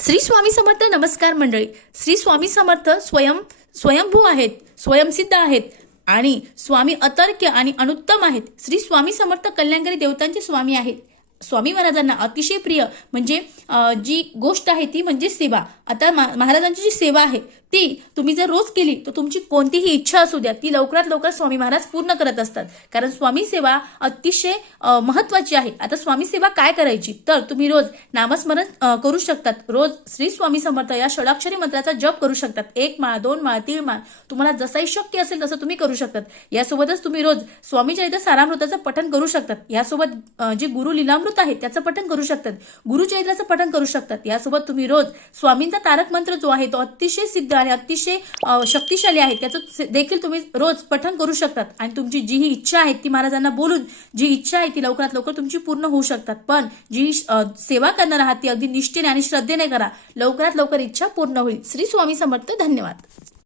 श्री स्वामी समर्थ. नमस्कार मंडळी. श्री स्वामी समर्थ स्वयंभू आहेत, स्वयंसिद्ध आहेत आणि स्वामी अतर्क्य आणि अनुत्तम आहेत. श्री स्वामी समर्थ कल्याणकारी देवतांचे स्वामी आहेत. स्वामी महाराजांना अतिशय प्रिय म्हणजे जी गोष्ट आहे ती म्हणजे सेवा. आता महाराजांची जी सेवा आहे ती तुम्ही जर रोज केली तर तुमची कोणतीही इच्छा असू द्या ती लवकरात लवकर स्वामी महाराज पूर्ण करत असतात. कारण स्वामी सेवा अतिशय महत्वाची आहे. आता स्वामी सेवा काय करायची तर तुम्ही रोज नामस्मरण करू शकतात. रोज श्री स्वामी समर्थ या षडाक्षरी मंत्राचा जप करू शकतात. 1 माळ 2 माळ 3 माळ तुम्हाला जसाही शक्य असेल तसं तुम्ही करू शकतात. यासोबतच तुम्ही रोज स्वामी चरित्र सारामृताचं पठण करू शकतात. यासोबत जे गुरु लीलामृत आहे त्याचं पठण करू शकतात. गुरुचरित्राचं पठण करू शकतात. यासोबत तुम्ही रोज स्वामींचा तारक मंत्र जो आहे तो अतिशय सिद्ध आणि अतिशय शक्तिशाली आहे त्याचं देखील तुम्ही रोज पठण करू शकतात. आणि तुमची जी ही इच्छा आहे ती महाराजांना बोलून जी इच्छा आहे ती लवकरात लवकर तुमची पूर्ण होऊ शकतात. पण जी सेवा करणार आहात ती अगदी निष्ठेने आणि श्रद्धेने करा. लवकरात लवकर इच्छा पूर्ण होईल. श्री स्वामी समर्थ. धन्यवाद.